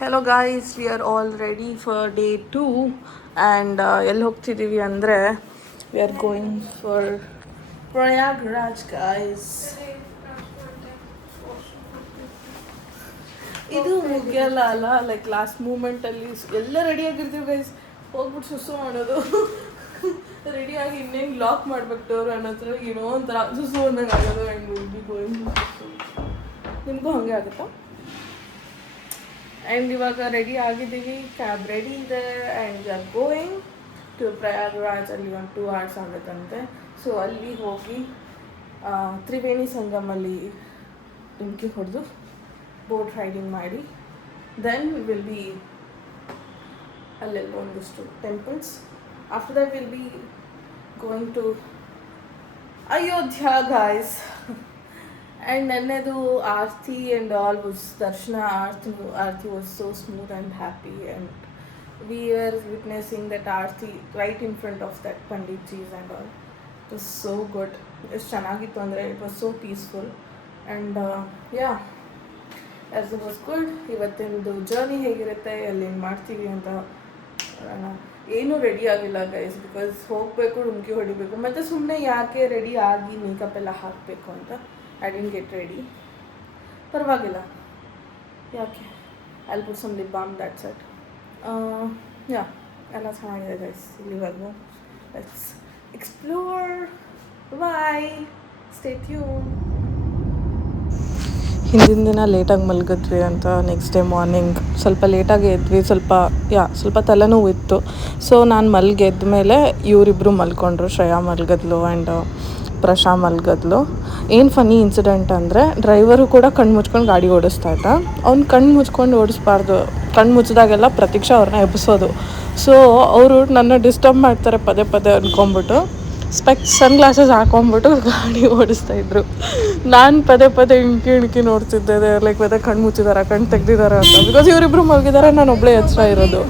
Hello guys, we are all ready for day 2 and ಎಲ್ಲಿ ಹೋಗ್ತಿದ್ದೀವಿ ಅಂದರೆ we are going for Prayagraj guys. ಇದು ಮುಗಿಯಲ್ಲ ಅಲ್ಲ, like last ಮೂಮೆಂಟಲ್ಲಿ ಎಲ್ಲ ರೆಡಿಯಾಗಿರ್ತೀವಿ ಗೈಸ್, ಹೋಗ್ಬಿಟ್ಟು ಸುಸು ಮಾಡೋದು ರೆಡಿಯಾಗಿ ಇನ್ನೇನು ಲಾಕ್ ಮಾಡ್ಬೇಕು ಡೋರ್ ಅನ್ನೋ ಹತ್ರ ಏನೋ ಒಂಥರ ಸುಸು ಅಂದಂಗೆ ಆಗೋದು. ಆ್ಯಂಡ್ ವಿಲ್ ಬಿ ಗೋಯಿಂಗ್ ನಿಮಗೂ ಹಾಗೆ ಆಗುತ್ತಾ? ಆ್ಯಂಡ್ ಇವಾಗ ರೆಡಿ ಆಗಿದ್ದೀವಿ, ಕ್ಯಾಬ್ ರೆಡಿ ಇದೆ and we are going to Prayagraj. ಅಲ್ಲಿ ಒಂದು 2 hours ಆಗುತ್ತಂತೆ. ಸೊ ಅಲ್ಲಿ ಹೋಗಿ ತ್ರಿವೇಣಿ ಸಂಗಮಲ್ಲಿ ಡುಮ್ಕಿ ಹೊಡೆದು ಬೋಟ್ ರೈಡಿಂಗ್ ಮಾಡಿ ದೆನ್ ವಿಲ್ ಬಿ ಅಲ್ಲೆಲ್ಲ ಒಂದಿಷ್ಟು temples. After that will be going to Ayodhya guys. And ನೆನ್ನೆದು ಆರತಿ and all was Darshana. Aarti was so smooth and happy, and we were witnessing that Aarti right in front of that Panditjis and all. It was so good. ಎಷ್ಟು ಚೆನ್ನಾಗಿತ್ತು ಅಂದರೆ it was so peaceful and yeah, as it was good. ಇವತ್ತಿಂದು journey ಹೇಗಿರುತ್ತೆ, ಎಲ್ಲಿಂದ ಮಾಡ್ತೀವಿ ಅಂತ ಏನೂ ready ಆಗಿಲ್ಲ ಗೈಸ್, ಬಿಕಾಸ್ ಹೋಗಬೇಕು, ಡುಮ್ಕಿ ಹೊಡಿಬೇಕು, ಮತ್ತು ಸುಮ್ಮನೆ ಯಾಕೆ ರೆಡಿ ಆಗಿ ಮೇಕಪ್ ಎಲ್ಲ ಹಾಕಬೇಕು ಅಂತ I didn't get ready. ಪರವಾಗಿಲ್ಲ, ಯಾಕೆ I'll put some lip balm, that's it. Yeah, ಎಲ್ಲ ಚೆನ್ನಾಗಿದೆ ಗೈಸ್. ಇಲ್ಲಿವರೆಗೂ let's explore. Bye, stay tune. ಹಿಂದಿನ ದಿನ ಲೇಟಾಗಿ ಮಲಗಿದ್ವಿ ಅಂತ ನೆಕ್ಸ್ಟ್ ಡೇ ಮಾರ್ನಿಂಗ್ ಸ್ವಲ್ಪ ಲೇಟಾಗಿ ಎದ್ವಿ. ಸ್ವಲ್ಪ ತಲೆನೋವು ಇತ್ತು. ಸೊ ನಾನು ಮಲಗೆದ್ದ ಮೇಲೆ ಇವರಿಬ್ಬರು ಮಲ್ಕೊಂಡ್ರು. ಶ್ರೇಯಾ ಮಲಗಿದ್ಲು ಆ್ಯಂಡ್ ಪ್ರಶಾ ಮಲ್ಗದ್ಲು. ಏನು ಫನ್ನಿ ಇನ್ಸಿಡೆಂಟ್ ಅಂದರೆ, ಡ್ರೈವರು ಕೂಡ ಕಣ್ಣು ಮುಚ್ಕೊಂಡು ಗಾಡಿ ಓಡಿಸ್ತಾ ಇದ್ದ. ಅವ್ನು ಕಣ್ಣು ಮುಚ್ಕೊಂಡು ಓಡಿಸ್ಬಾರ್ದು, ಕಣ್ಣು ಮುಚ್ಚಿದಾಗೆಲ್ಲ ಪ್ರತೀಕ್ಷಾ ಅವ್ರನ್ನ ಎಬ್ಬಿಸೋದು. ಸೊ ಅವರು ನನ್ನ ಡಿಸ್ಟರ್ಬ್ ಮಾಡ್ತಾರೆ ಪದೇ ಪದೇ ಅಂದ್ಕೊಂಬಿಟ್ಟು ಸನ್ ಗ್ಲಾಸಸ್ ಹಾಕೊಂಡ್ಬಿಟ್ಟು ಗಾಡಿ ಓಡಿಸ್ತಾಯಿದ್ರು. ನಾನು ಪದೇ ಪದೇ ಇಣ್ಕಿ ನೋಡ್ತಿದ್ದೆ, ಲೈಕ್ ವೆದರ್ ಕಣ್ಣು ಮುಚ್ಚಿದಾರ, ಕಣ್ಣು ತೆಗ್ದಿದಾರ ಅಂತ. ಬಿಕಾಸ್ ಇವರಿಬ್ಬರು ಮಲಗಿದ್ದಾರೆ, ನಾನು ಒಬ್ಬಳೇ ಎಚ್ಚರ ಇರೋದು.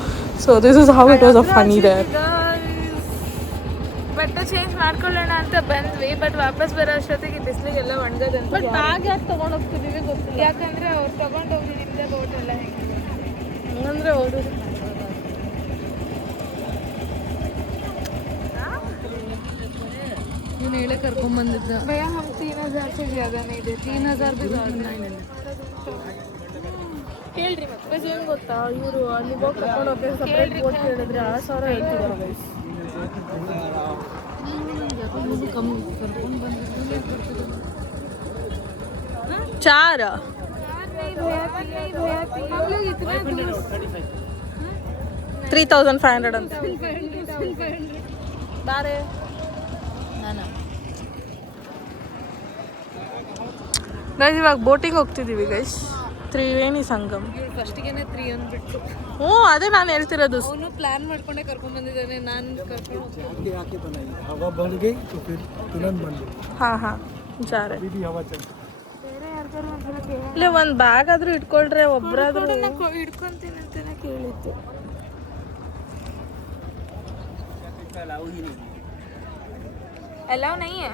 So this is how it was a funny day. ಬಟ್ಟೆ ಚೇಂಜ್ ಮಾಡ್ಕೊಳ್ಳೋಣ ಅಂತ ಬಂದ್ವಿ, ಬಟ್ ವಾಪಸ್ ಬರೋ ಅಷ್ಟೊತ್ತಿಗೆ ಬಿಸಿಲಿಗೆಲ್ಲ ಒಣಗದಂತ. ಬಟ್ ಬ್ಯಾಗ್ ಯಾಕೆ ತೊಗೊಂಡು ಹೋಗ್ತಿದ್ದೀವಿ ಗೊತ್ತಿಲ್ಲ, ಯಾಕಂದರೆ ಅವ್ರು ತೊಗೊಂಡು ಹೋಗಿದ್ರಿಂದ ಬೋಟ್ ಎಲ್ಲ ಹಂಗಂದ್ರೆ ಅವರು ನೀನು ಹೇಳೇ ಕರ್ಕೊಂಬಂದಿದ್ದ. ಭಯ ಹಮ್ 3000 से ज़्यादा नहीं ಇದೆ, 3000 भी ಕೇಳ್ರಿ. ಮತ್ತೆ ಏನು ಗೊತ್ತಾ, ಇವರು ಅಲ್ಲಿ ಹೋಗಿ ಕರ್ಕೊಂಡು ಹೋಗಿ ಸಪ್ರೇಟ್ ಬೋಟ್ ಕೇಳಿದ್ರೆ 6000 ಹೇಳ್ತಿದ್ದಾರೆ ಗೈಸ್. चार 3500 ಅಂತ ಬಾರೆ. ಗೈಸ್ ಇವಾಗ ಬೋಟಿಂಗ್ ಹೋಗ್ತಿದ್ದೀವಿ ಗೈಸ್, ತ್ರಿವೇಣಿ ಸಂಗಮ್. ಫಸ್ಟಿಗೆನೆ 3 ಅಂದ್ಬಿಟ್ಟು. ಹ್ಞೂ, ಅದೇ ನಾನು ಹೇಳ್ತಿರೋದು. ಅವನು ಪ್ಲಾನ್ ಮಾಡ್ಕೊಂಡೆ ಕರ್ಕೊಂಡ್ ಬಂದಿದ್ದಾನೆ, ನಾನು ಕರ್ಕೊಂಡು ಹಾಂ ಜಾರೆ. ಇಲ್ಲ, ಒಂದು ಬ್ಯಾಗ್ ಆದ್ರೂ ಇಟ್ಕೊಳ್ರೆ, ಒಬ್ಬರಾದ್ರೂ ಇಟ್ಕೊಂತೀನಿ ಅಂತಾನೆ ಕೇಳಿತ್ತು. ಅಲೌ ನಹೀ ಹೈ.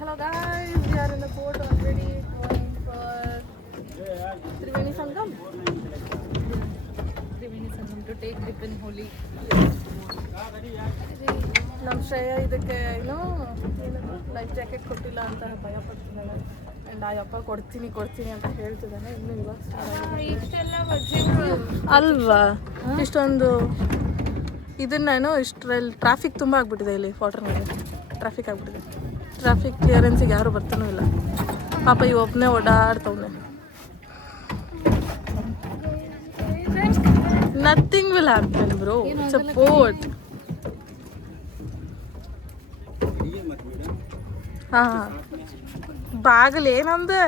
Hello guys, we are in the boat already going for Triveni Sangam. Triveni Sangam to take dip in Holi. ನಮ್ಮ ಶ್ರೇಯ ಇದಕ್ಕೆ ಏನೋ ಲೈಫ್ ಜಾಕೆಟ್ ಕೊಟ್ಟಿಲ್ಲ ಅಂತ ಭಯ ಪಡ್ತಿದ್ದಾಳೆ. ಆ್ಯಂಡ್ ಆ ಯಪ್ಪ ಕೊಡ್ತೀನಿ ಅಂತ ಹೇಳ್ತಿದ್ದಾನೆ. ಇನ್ನೂ ಇವಾಗ ಅಲ್ವಾ, ಇಷ್ಟೊಂದು ಇದನ್ನೇನೋ ಇಷ್ಟರಲ್ಲಿ ಟ್ರಾಫಿಕ್ ತುಂಬ ಆಗಿಬಿಟ್ಟಿದೆ. ಇಲ್ಲಿ ವಾಟರ್ನಲ್ಲಿ ಟ್ರಾಫಿಕ್ ಆಗಿಬಿಟ್ಟಿದೆ. ಟ್ರಾಫಿಕ್ ಕ್ಲಿಯರೆನ್ಸಿಗೆ ಯಾರು ಬರ್ತಾನೂ ಇಲ್ಲ. ಪಾಪ ಈ ಒಬ್ಬನೇ ಓಡಾಡ್ತವನೆ. Nothing will happen bro, it's a boat. ಹಾಂ, ಬಾಗಲ್ ಏನಂದೆ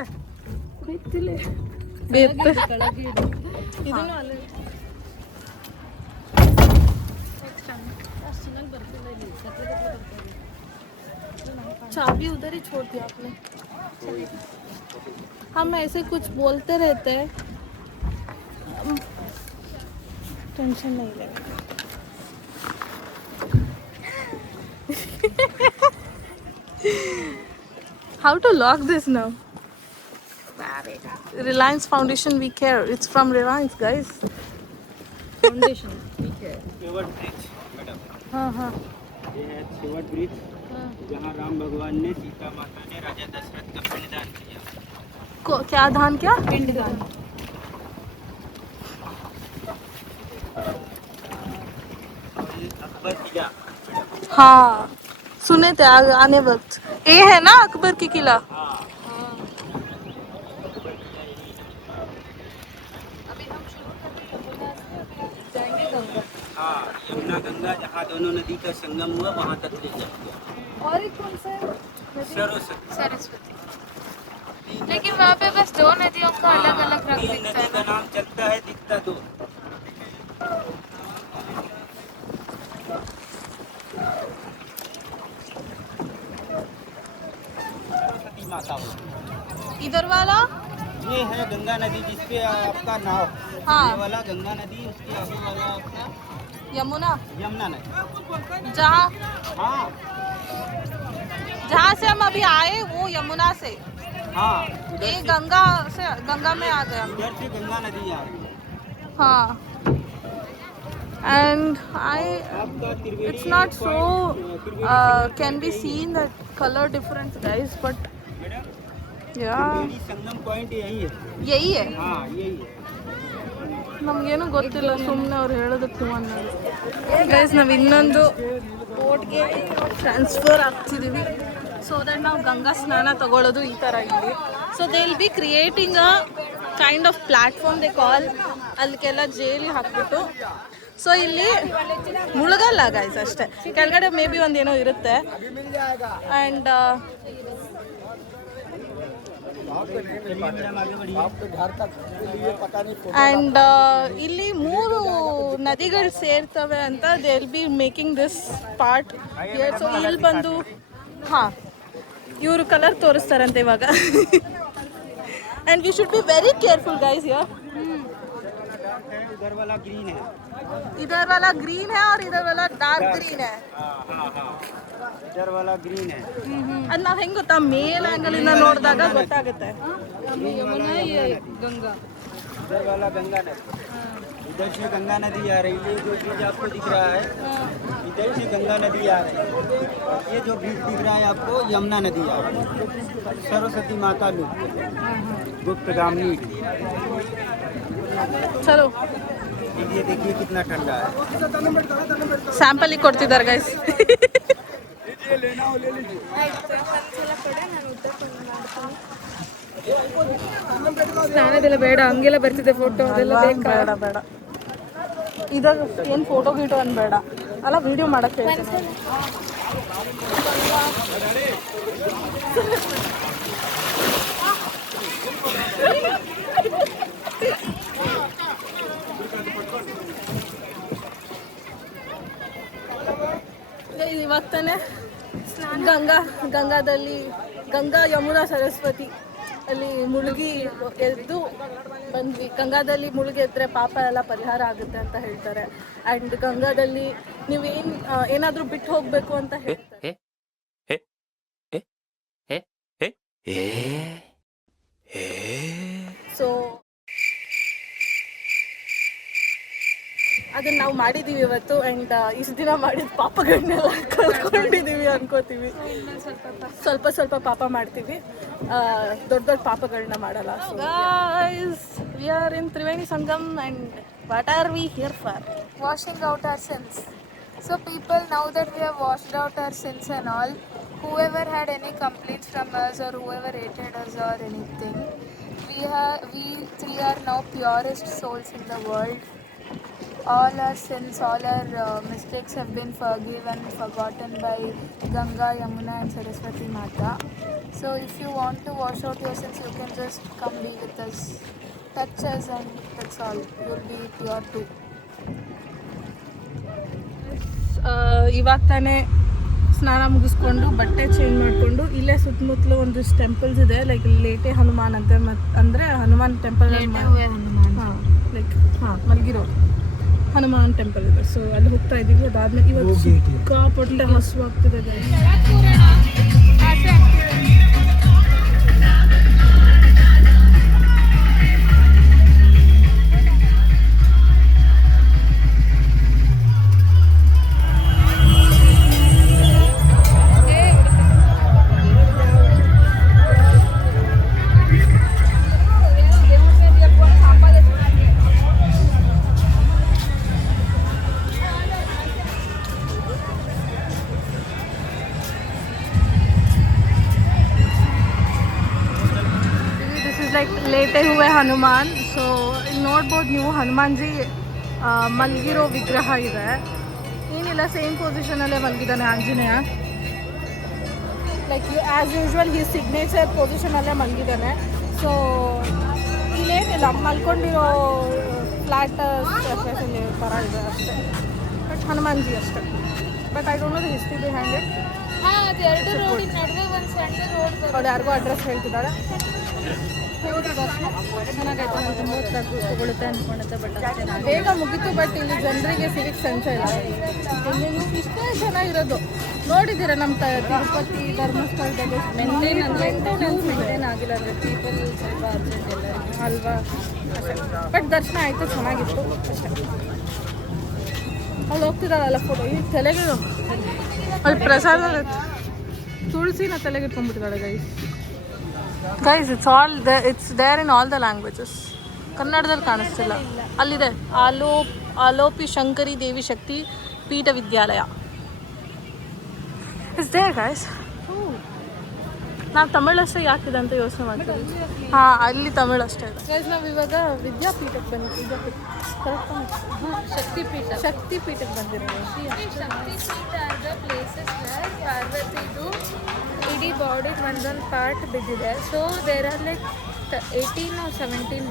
ಇದನ್ನು ಅಲ್ಲ. चाबी उधर ही छोड़ दिया आपने. हम ऐसे कुछ बोलते रहते हैं, टेंशन नहीं लेगा. How to lock this now? Reliance Foundation, we care. It's from Reliance, guys. Foundation ठीक है. सेवट ब्रिज मैडम, हाँ हाँ. ये है सेवट ब्रिज जहाँ राम भगवान ने सीता माता ने राजा दशरथ का पिंडदान किया. क्या धान क्या? पिंडदान. और ये अकबर किला. हाँ सुने थे आने वक्त. ये है ना अकबर की किला. हाँ, अभी हम शुरू कर रहे हैं यमुना से, अभी जाएंगे गंगा. हाँ, यमुना गंगा जहाँ दोनों नदी का संगम हुआ वहाँ तक ले जाएंगे. और एक कौन सा है? सरस्वती. सरस्वती. लेकिन वहाँ पे बस दो नदियों का अलग अलग रंग तीन दिखता नदी है का ना. नाम चलता है, दिखता दो. सरस्वती माता हो. इधर वाला. ये है गंगा नदी जिसपे आपका नाव. हाँ. ये वाला गंगा नदी, उसके आगे वाला आपका यमुना. यमुना नदी. जहाँ हाँ जहाँ से हम अभी आए वो यमुना से. हाँ, ये गंगा से गंगा में आ गया. इधर से गंगा नदी आ रही है. हाँ. And आपका त्रिवेणी it's not so can be seen that color difference, guys, but madam, yeah, Triveni Sangam point यही है. यही है. हाँ, यही है. ನಮಗೇನು ಗೊತ್ತಿಲ್ಲ, ಸುಮ್ಮನೆ ಅವ್ರು ಹೇಳೋದಕ್ಕೆ ಅನ್ನೋದು. ಗೈಸ್ ನಾವು ಇನ್ನೊಂದು ಬೋಟ್ಗೆ ಟ್ರಾನ್ಸ್ಫರ್ ಆಗ್ತಿದ್ದೀವಿ. ಸೊ ದಟ್ ನಾವು ಗಂಗಾ ಸ್ನಾನ ತಗೊಳ್ಳೋದು ಈ ಥರ ಇಲ್ಲಿ. So they will be creating a kind of platform they call. ಅಲ್ಲಿಗೆಲ್ಲ ಜೇಲಿ ಹಾಕ್ಬಿಟ್ಟು ಸೊ ಇಲ್ಲಿ ಮುಳುಗಲ್ಲ ಗೈಸ್, ಅಷ್ಟೇ. ಕೆಳಗಡೆ ಮೇ ಬಿ ಒಂದೇನೋ ಇರುತ್ತೆ. ಆ್ಯಂಡ್ ಆ್ಯಂಡ್ ಇಲ್ಲಿ 3 ನದಿಗಳು ಸೇರ್ತವೆ ಅಂತ they will be making this part. So ಇಲ್ಲಿ ಬಂದು ಹಾಂ ಇವರು ಕಲರ್ ತೋರಿಸ್ತಾರಂತೆ ಇವಾಗ. And we should be very careful guys here. इधर वाला ग्रीन है. इधर वाला ग्रीन है और इधर वाला डार्क ग्रीन है. इधर वाला ग्रीन है. ಅದು ನಾವು ಹೆಂಗೆ ಗೊತ್ತಾ, ಮೇಲ್ ಆ್ಯಂಗಲಿಂದ ನೋಡಿದಾಗ ಗೊತ್ತಾಗುತ್ತೆ. यमुना ये गंगा. इधर वाला गंगा नदी. इधर से गंगा नदी आ रही है. जो ब्रिज आपको दिख रहा है, इधर से गंगा नदी आ रही है. ये जो ब्रिज दिख रहा है आपको, यमुना नदी आ रही है. सरस्वती माता लुक गुप्तगामिनी. ಚಲೋ ये देखिए कितना ठंडा है. ಸ್ಯಾಂಪಲ್ ಕೊಡ್ತಿದ್ದಾರೆ ಗೈಸ್. ಸ್ನಾನದೆಲ್ಲ ಬೇಡ, ಹಂಗೆಲ್ಲ ಬರ್ತಿದೆ ಫೋಟೋ ಅದೆಲ್ಲ ಬೇಕಾ? ಬೇಡ ಬೇಡ, ಇದಾಗ ಏನು ಫೋಟೋ ಗೀಟೋ ಅನ್ ಬೇಡ ಅಲ್ಲ, ವಿಡಿಯೋ ಮಾಡಕ್ಕೆ. ಇವಾಗ ತಾನೆ ಗಂಗಾದಲ್ಲಿ ಗಂಗಾ ಯಮುನಾ ಸರಸ್ವತಿ ಅಲ್ಲಿ ಮುಳುಗಿ ಎದ್ದು ಬಂದ್ವಿ. ಗಂಗಾದಲ್ಲಿ ಮುಳುಗೆದ್ರೆ ಪಾಪ ಎಲ್ಲ ಪರಿಹಾರ ಆಗುತ್ತೆ ಅಂತ ಹೇಳ್ತಾರೆ. ಆ್ಯಂಡ್ ಗಂಗಾದಲ್ಲಿ ನೀವು ಏನಾದರೂ ಬಿಟ್ಟು ಹೋಗಬೇಕು ಅಂತ ಹೇಳ್ತಾರೆ. ಸೊ ಅದನ್ನ ನಾವು ಮಾಡಿದ್ದೀವಿ ಇವತ್ತು. ಆ್ಯಂಡ್ ಇಷ್ಟು ದಿನ ಮಾಡಿದ ಪಾಪಗಳನ್ನೆಲ್ಲ ಕಳ್ಕೊಂಡಿದ್ದೀವಿ ಅನ್ಕೋತೀವಿ. ಸ್ವಲ್ಪ ಸ್ವಲ್ಪ ಪಾಪ ಮಾಡ್ತೀವಿ, ದೊಡ್ಡ ದೊಡ್ಡ ಪಾಪಗಳನ್ನ ಮಾಡಲ್ಲ. So guys, we are in Triveni Sangam and what are we hear for? Washing out our sins. So people, now that we have washed out our sins and all, whoever had any complaints from us or whoever hated us or anything, we three are now purest souls in the world. All our sins, all our mistakes have been forgiven, forgotten by Ganga, Yamuna and Saraswati Mata. So if you want to wash out your sins, you can just come be with us, touch us, and that's all. You'll be pure too. ಇವಾಗ ತಾನೇ ಸ್ನಾನ ಮುಗಿಸ್ಕೊಂಡು ಬಟ್ಟೆ change ಮಾಡಿಕೊಂಡು ಇಲ್ಲೇ ಸುತ್ತಮುತ್ತಲು ಒಂದಿಷ್ಟು temples ಇದೆ. ಲೈಕ್ ಲೇಟೆ ಹನುಮಾನ್ ಅಂತ, ಅಂದರೆ ಹನುಮಾನ್ ಟೆಂಪಲ್. ಹಾಂ, ಲೈಕ್ ಮಲಗಿರೋ ಹನುಮಾನ್ ಟೆಂಪಲ್ ಇದೆ. ಸೊ ಅಲ್ಲಿ ಹೋಗ್ತಾ ಇದ್ದೀವಿ. ಅದಾದ್ಮೇಲೆ ಇವತ್ತು ಸಿಕ್ಕಾಪಟ್ಟೆ ಹಸುವಾಗ್ತಿದೆ. ಇಸ್ ಲೈಕ್ ಲೇಟೆ ಹುವೆ ಹನುಮಾನ್. ಸೊ ಇಲ್ಲಿ ನೋಡ್ಬೋದು ನೀವು ಹನುಮಾನ್ಜಿ ಮಲಗಿರೋ ವಿಗ್ರಹ ಇದೆ. ಏನಿಲ್ಲ, ಸೇಮ್ ಪೊಸಿಷನಲ್ಲೇ ಮಲಗಿದ್ದಾನೆ ಆಂಜನೇಯ. ಲೈಕ್ ಆ್ಯಸ್ ಯೂಶ್ವಲ್ ಈ ಸಿಗ್ನೇಚರ್ ಪೊಸಿಷನಲ್ಲೇ ಮಲಗಿದ್ದಾನೆ. ಸೊ ಇಲ್ಲೇನಿಲ್ಲ, ಮಲ್ಕೊಂಡಿರೋ ಫ್ಲ್ಯಾಟ್ ಸ್ಪೆಷಲಿ ಥರ ಇದೆ ಅಷ್ಟೇ. ಬಟ್ ಹನುಮಾನ್ಜಿ ಅಷ್ಟೇ. But I don't know the history behind it. ಹಾಂ, ಅದು ಎರಡು ರೋಡಿನ ನಡುವೆ ಒಂದು ಸಣ್ಣ ರೋಡ್ ಅವ್ರು ಯಾರಿಗೂ ಅಡ್ರೆಸ್ ಹೇಳ್ತಿದ್ದಾಳೆ. ಚೆನ್ನಾಗೈತೆ. ನಾನು ತುಂಬ ತಗೊಳುತ್ತೆ ಅಂದ್ಕೊಂಡುತ್ತೆ, ಬಟ್ ಅಷ್ಟೇ ಬೇಗ ಮುಗೀತು. ಬಟ್ ಇಲ್ಲಿ ಜನರಿಗೆ ಸಿವಿಕ್ ಸೆನ್ಸ್ ಇಲ್ಲ. ಇಲ್ಲಿ ಇಷ್ಟೇ ಚೆನ್ನಾಗಿರೋದು ನೋಡಿದ್ದೀರಾ ನಮ್ಮ ತಿರುಪತಿ ಧರ್ಮಸ್ಥಳದಲ್ಲಿ ಮೇಂಟೈನ್ ಆಗಿಲ್ಲ ಅಂದರೆ ಪೀಪಲ್ ಸ್ವಲ್ಪ ಅರ್ಜೆಂಟ್ ಎಲ್ಲ ಅಲ್ವಾ ಅಷ್ಟೇ. ಬಟ್ ದರ್ಶನ ಆಯಿತು, ಚೆನ್ನಾಗಿತ್ತು ಅಷ್ಟೇ. ಅಲ್ಲಿ ಹೋಗ್ತಿದ್ದಾಳಲ್ಲ ಫೋಟೋ, ಈ ತಲೆಗೆ ಅಲ್ಲಿ ಪ್ರಸಾದ ತುಳಸಿನ ತಲೆಗೆ ಇಟ್ಕೊಂಡ್ಬಿಟ್ಟಿದ್ದಾಳೆ. Guys it's there in all the languages. ಕನ್ನಡದಲ್ಲಿ ಕಾಣಿಸ್ತಿಲ್ಲ. ಅಲ್ಲಿದೆ ಆಲೋಪಿ ಶಂಕರಿ ದೇವಿ ಶಕ್ತಿ ಪೀಠ ವಿದ್ಯಾಲಯ. It's there guys. ನಾವು ತಮಿಳಷ್ಟೇ ಯಾಕಿದೆ ಅಂತ ಯೋಚನೆ ಮಾಡ್ತೀವಿ. ಹಾಂ, ಅಲ್ಲಿ ತಮಿಳಷ್ಟೇ ಇದೆ ಗೈಸ್. ನಾವು ಇವಾಗ ವಿದ್ಯಾಪೀಠಕ್ಕೆ ಬಂದಿದ್ದೀವಿ. ಶಕ್ತಿಪೀಠಕ್ಕೆ ಬಂದಿರೋದು. Shaktipeeth are the places where ಪಾರ್ವತಿದು ಇಡೀ ಬಾಡಿ ಒಂದೊಂದು ಪಾರ್ಟ್ ಬಿದ್ದಿದೆ. So there are like 18 or 17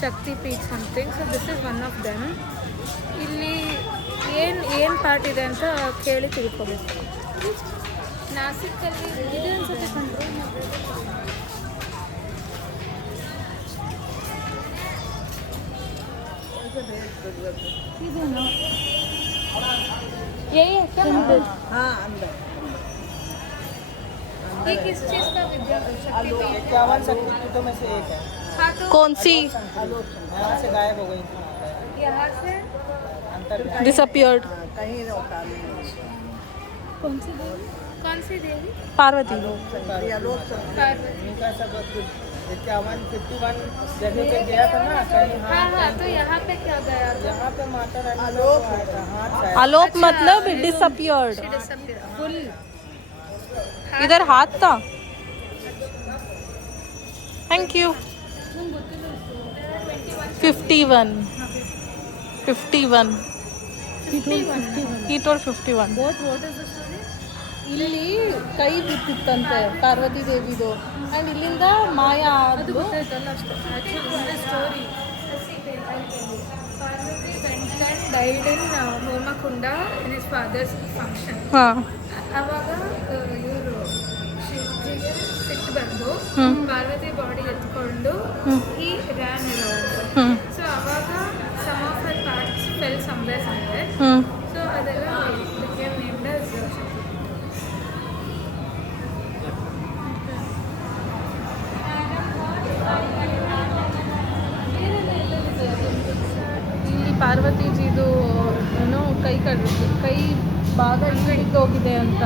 Shaktipeeth something. So this is one of them. ಇಲ್ಲಿ ಏನು ಪಾರ್ಟ್ ಇದೆ ಅಂತ ಕೇಳಿ ತಿಳ್ಕೊಬೇಕು. ನಾಸಿಕಲ್ಲಿ ಇದೆ ಅನ್ಸುತ್ತೆ ಕಂಟ್ರೋಲ್ ಇದೇನು यही है क्या मंदिर? हाँ, अंदर ये किस चीज़ का विद्या शक्तिपीठ? 51 शक्तिपीठों में से एक है। हाँ, तो कौन सी यहाँ से गायब हो गई थी। यहाँ से अंतर disappeared? कौन सी देवी? पार्वती. पार्वती. इनका सब 51 जगह पे गया था ना कहीं। हाँ हाँ, तो यहाँ पे क्या गया? यहाँ पे माता रानी आलोक हाथ आलोप मतलब it disappeared. फुल इधर हाथ था. Thank you. 51. He told 51. What is the story? ಇಲ್ಲಿ ಕೈ ಬಿತ್ತಿತ್ತಂತೆ ಪಾರ್ವತಿ ದೇವಿದು. ಆ್ಯಂಡ್ ಇಲ್ಲಿಂದ ಮಾಯಾ ಆದ್ಲು. ಗೊತ್ತಾಯ್ತಲ್ಲ ಅಷ್ಟೇ. Actually story Parvati went and died in ಹೋಮಕುಂಡ in his father's function. ಹಾಂ. ಅವಾಗ ಇವರು ಶಿವಜಿಗೆ ಸಿಟ್ಟು ಬಂದು ಪಾರ್ವತಿ ಬಾಡಿ ಎತ್ಕೊಂಡು ಈ ರ್ಯಾನ್ ಇರೋದು. ಸೊ ಅವಾಗ some of her parts fell somewhere. So ಅದೆಲ್ಲ became named as ಇಲ್ಲಿ ಪಾರ್ವತಿಜಿದು ಏನೋ ಕೈ ಭಾಗ ಹಿಂಗಡಿಗೆ ಹೋಗಿದೆ ಅಂತ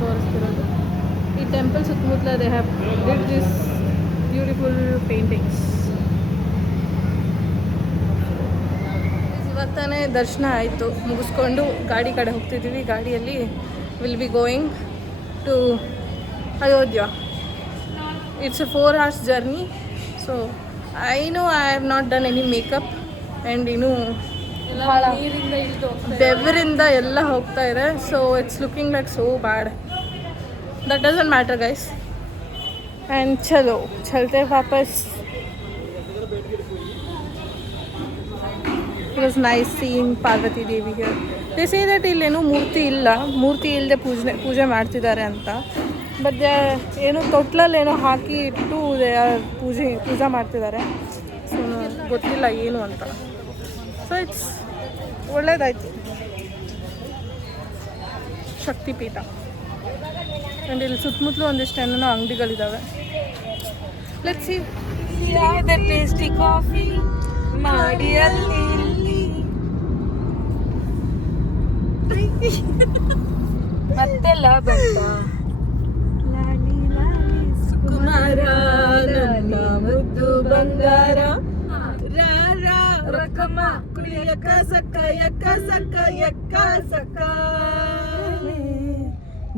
ತೋರಿಸ್ತಿರೋದು. ಈ ಟೆಂಪಲ್ ಸುತ್ತಮುತ್ತಲ they have did this beautiful paintings. ಇವತ್ತೇ ದರ್ಶನ ಆಯಿತು, ಮುಗಿಸ್ಕೊಂಡು ಗಾಡಿ ಕಡೆ ಹೋಗ್ತಿದ್ದೀವಿ. ಗಾಡಿಯಲ್ಲಿ will be going to Ayodhya. It's a 4 hours journey. So I know I have not done any makeup and ಇನ್ನೂ ಭಾಳ ಬೆವರಿಂದ ಎಲ್ಲ ಹೋಗ್ತಾ ಇದೆ. So it's looking like so bad. That doesn't matter guys. And ಚಲತೆ ವಾಪಸ್. It was nice seeing Parvati Devi here. They say that ಇಲ್ಲೇನು ಮೂರ್ತಿ ಇಲ್ಲದೆ ಪೂಜೆ ಮಾಡ್ತಿದ್ದಾರೆ ಅಂತ. ಬಟ್ ಏನು ತೊಟ್ಲಲ್ಲೇನೋ ಹಾಕಿ ಇಟ್ಟು ಪೂಜೆ ಮಾಡ್ತಿದ್ದಾರೆ. ಸೊ ಗೊತ್ತಿಲ್ಲ ಏನು ಅಂತ. ಸೊ ಇಟ್ಸ್ ಒಳ್ಳೇದಾಯ್ತು. ಶಕ್ತಿಪೀಠ. ಆ್ಯಂಡ್ ಇಲ್ಲಿ ಸುತ್ತಮುತ್ತಲು ಒಂದಿಷ್ಟು ಏನೇನೋ ಅಂಗಡಿಗಳಿದ್ದಾವೆ. Let's see. ಟೇಸ್ಟಿ ಕಾಫಿ ಮಾಡಿ ಅಲ್ಲಿ ಮತ್ತೆಲ್ಲ ಬಂತ ಕುಮಾರ ನನ್ನ ಮುದ್ದು ಬಂಗಾರ ರಕಮ ಕುಳಿಯಕ್ಕ ಸಕ್ಕ ಯಕ್ಕ ಸಕ್ಕ ಯಕ್ಕ ಸಕ್ಕ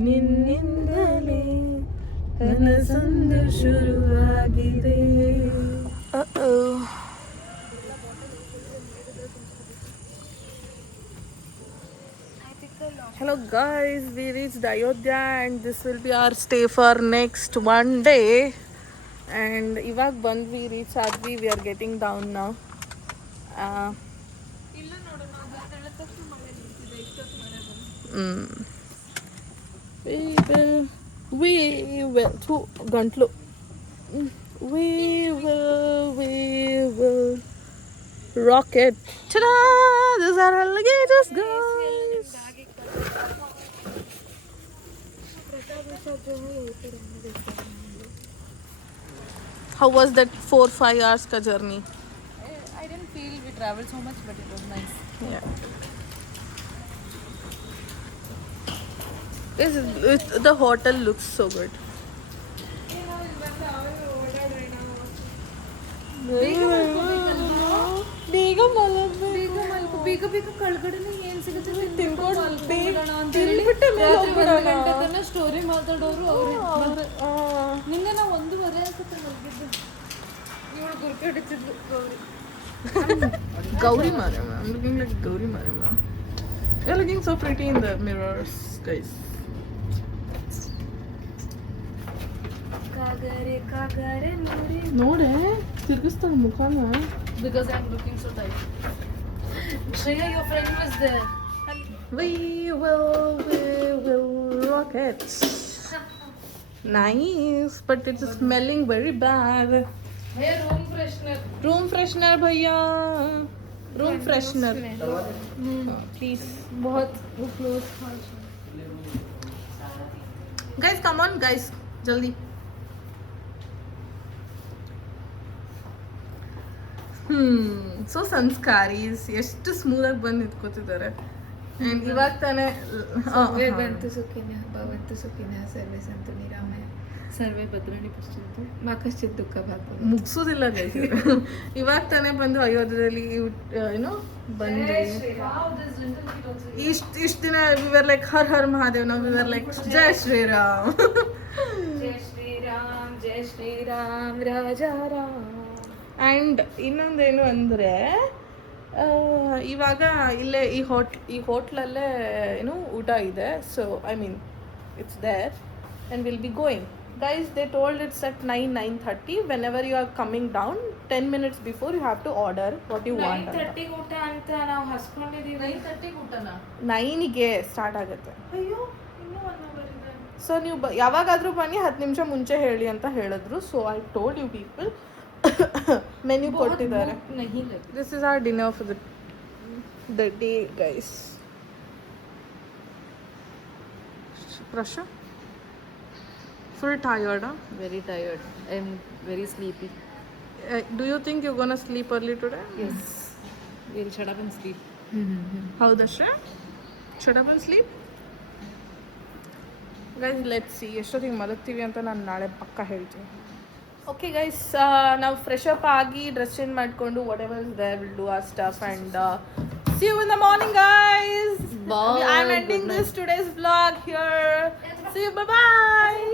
ನಿನ್ನಿಂದಲೇ ಕನಸೊಂದು ಶುರುವಾಗಿದೆ. Hello guys, we reached Ayodhya and this will be our stay for next one day. And ಇವಾಗ ಬಂದ್ವಿ, ರೀಚ್ ಆದ್ವಿ, we are getting down now. We will to ಗಂಟ್ಲು. We will rock it. Ta-da! These are our luggages, guys. How was that 4-5 hours ka journey? I didn't feel we traveled so much, but it was nice. Yeah. The hotel looks so good. ಬೇಗ ಬೇಗ ಕಳ್ಗಡೆನೆ ಏನ್ ಸಿಗುತ್ತೆ story ಮಾತಾಡೋರು ಅವ್ರು. ನಿನ್ನೆ ನಾವು 1:30 ಅನ್ಸುತ್ತೆ ಮಲಗಿದ್ದು. ಇವಳು ಗುರ್ಕೆ ಹೊಡಿತಿದ್ಲು Gauri Mariamma. I'm looking like Gauri Mariamma. You're looking so pretty in the mirrors, guys. ಕಾಗರೆ ನೋಡೆ ತಿರ್ಗಿಸ್ತಾಳೆ ಮುಖಾನ. because I'm looking so tight. Shreya, your friend was there. We will rock it. Nice, but it's smelling very bad. Hey, room freshener भैया. Room freshener. Please. बहुत close. Guys, come on, guys. जल्दी. So ಸಂಸ್ಕಾರೀಸ್ ಎಷ್ಟು smooth ಆಗಿ ಬಂದು ನಿಂತ್ಕೋತಿದ್ದಾರೆ. And ಇವಾಗ ತಾನೇ ಬಂತು ಸುಖಿನ ಭವಂತು ಸುಖಿನ ಸರ್ವೇ ಸಂತು ನಿರಾಮಯ ಸರ್ವೇ ಭದ್ರಾಣಿ ಪಶ್ಚಿಂತು ಮಾ ಕಶ್ಚಿತ್ ದುಃಖ ಭಾಗ್ಯ ಮುಗಿಸೋದಿಲ್ಲ ಗೈಸ್. ಇವಾಗ ತಾನೇ ಬಂದು ಅಯೋಧ್ಯದಲ್ಲಿ ಏನೋ ಬಂದ್ವಿ. ಇಷ್ಟ ದಿನ ವಿವರ್ ಲೈಕ್ ಹರ್ ಹರ್ ಮಹಾದೇವ್, ನಾವು ವಿವರ್ ಲೈಕ್ ಜೈ ಶ್ರೀರಾಮ್. ಜೈ ಶ್ರೀರಾಮ್ ಜೈ ಶ್ರೀರಾಮ್ ರಾಜಾ ರಾಮ್. ಆ್ಯಂಡ್ ಇನ್ನೊಂದೇನು ಅಂದರೆ ಇವಾಗ ಇಲ್ಲೇ ಈ ಹೋಟ್ಲಲ್ಲೇ ಏನು ಊಟ ಇದೆ. So I mean it's there and will be going. Guys they told it's at 9:30. Whenever you are coming down 10 minutes before you have to order what you want. 9:30 ಊಟ ಅಂತ ನಾವು ಹಸ್ಕೊಂಡಿದ್ದೀವಿ. 9:30 ಊಟನಾ? 9ಗೆ ಸ್ಟಾರ್ಟ್ ಆಗುತ್ತೆ. ಅಯ್ಯೋ ಇನ್ನೂ 1 hour ಇದೆ. ಸೊ ನೀವು ಯಾವಾಗಾದರೂ ಬನ್ನಿ, 10 ನಿಮಿಷ ಮುಂಚೆ ಹೇಳಿ ಅಂತ ಹೇಳಿದ್ರು. So I told you people. Menu ಕೊಟ್ಟಿದ್ದಾರೆ. This is our dinner for the day guys. Prasha, full tired, huh? Very tired. I'm very sleepy. Do you think you're gonna sleep early today? Yes. We'll shut up and sleep. How Dashra? Shut up and sleep? Guys, let's see. ಎಷ್ಟೊತ್ತಿಗೆ ಮಲಗ್ತೀವಿ ಅಂತ ನಾನು ನಾಳೆ ಪಕ್ಕ ಹೇಳ್ತೀನಿ. Okay guys, ನಾವು fresh up ಆಗಿ dress change ಮಾಡಿಕೊಂಡು whatever is there will do our stuff and see you in the morning, guys. Bye. I'm ending this today's vlog here. See you. Bye bye.